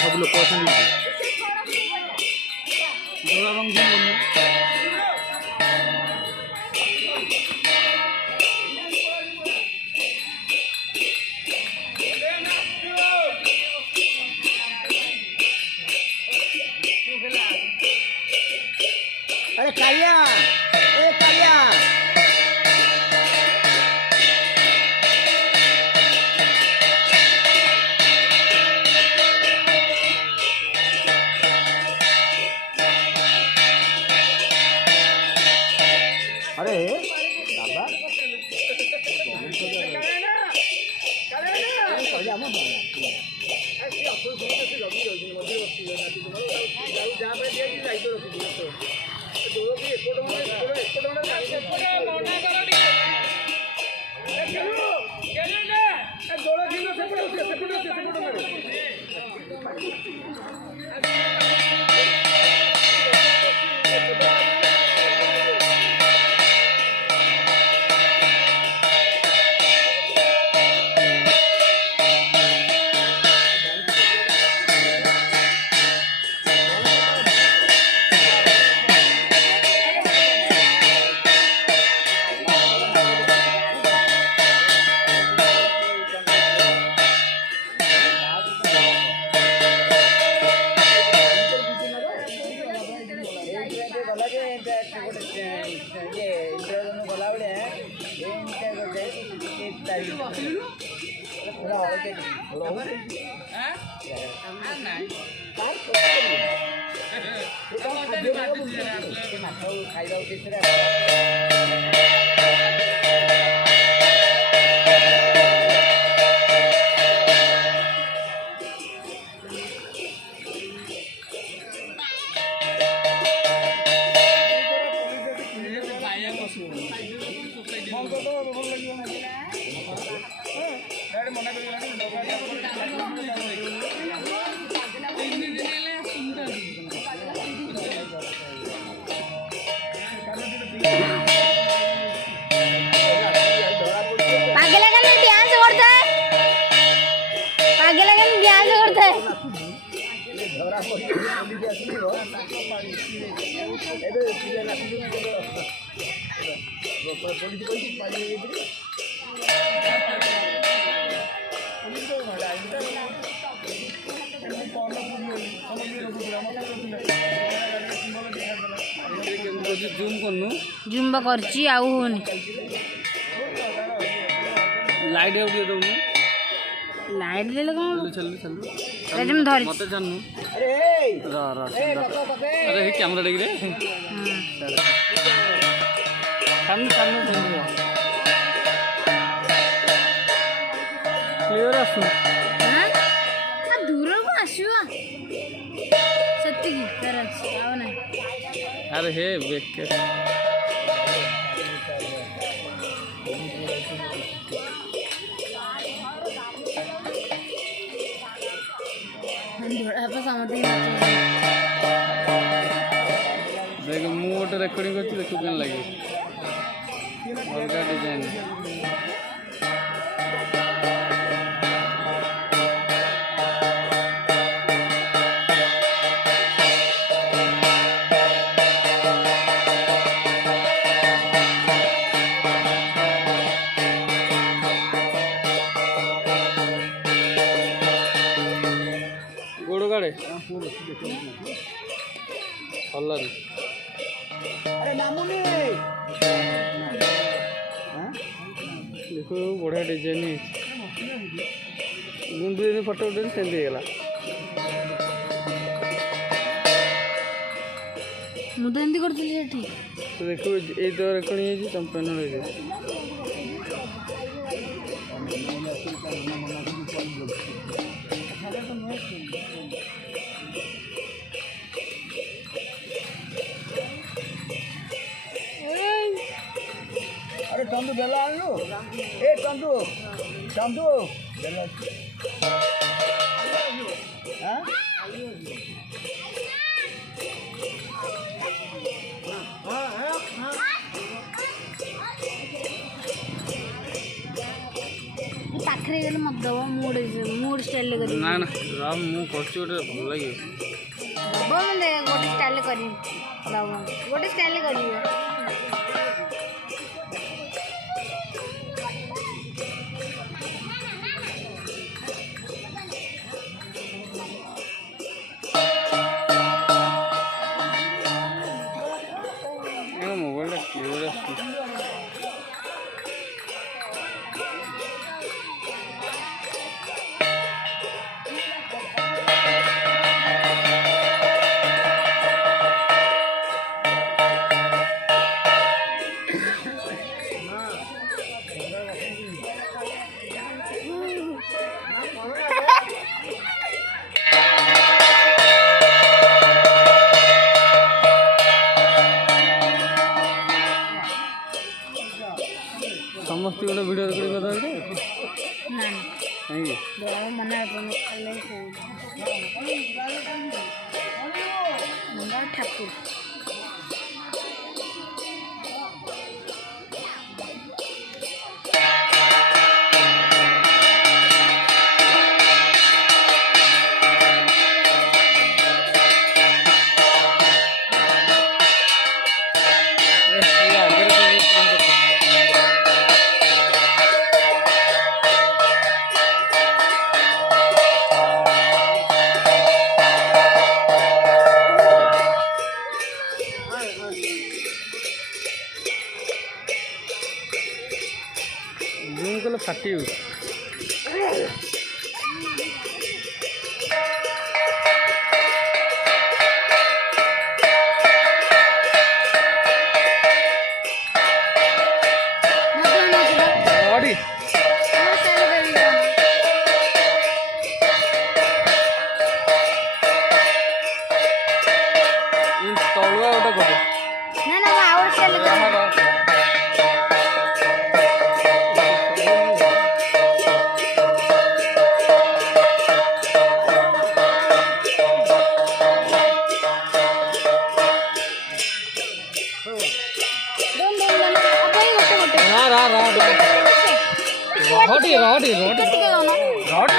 सब लोग पसंद अरे कालिया, ए कालिया। अरे बाबा जूम करची आउ होनी लाइट दे दो लाइट देले कोन चल चल तुम धर मत जानू अरे रा रा अरे हे कैमरा देख रे सामने सामने क्लियर आसु हां आ दूर को आसुआ सत्ती की तरह आव ना अरे हे बेक के देख मु गोटे रेकर्डिंग कर देखो केन लगे अलग डिजाइन गोड़ गाड़े अल्लाह अरे मामूनी देखो बढ़िया डिजाइन गुंडी फोटो उठे सेंड होगा मुझे एमती करती तो देखो ये तो रेकर्डिंग तुम पेन अरे चंदू बेला आनलु ए चंदू चंदू बेला हाँ ପାଖରେ ଗଲେ ମତ ଦେବ ମୁଡ଼ ଷ୍ଟାଇଲ୍ରେ କରିବି ନା ନା ର ମୁଁ କରୁଛି ଗୋଟେ ଭଲ ଲାଗିବ ଦେବ ମାନେ ଗୋଟେ ଷ୍ଟାଇଲ୍ରେ କରିବି ଦେବ ଗୋଟେ ଷ୍ଟାଇଲ୍ରେ କରିବି ଏ ମୋବାଇଲଟା କ୍ଲିୟର ଆସୁଛି ସମସ୍ତେ ଗୋଟେ ଭିଡ଼ିଓ ରେକର୍ଡିଂ କରିଦେବେ ନା କାହିଁକି ଦେବ ମନେ ଖାଲି ମୁଣ୍ଡ ଠାକୁର ଜୁମ୍ କଲେ ଫାଟିବ ଅଡ଼ି ତଳୁଆ ଗୋଟେ କର ନା ନା ଆଉ ଷ୍ଟାଇଲ୍ କରିବି ରହଟି ରହଟି ରହଟି ରହଟି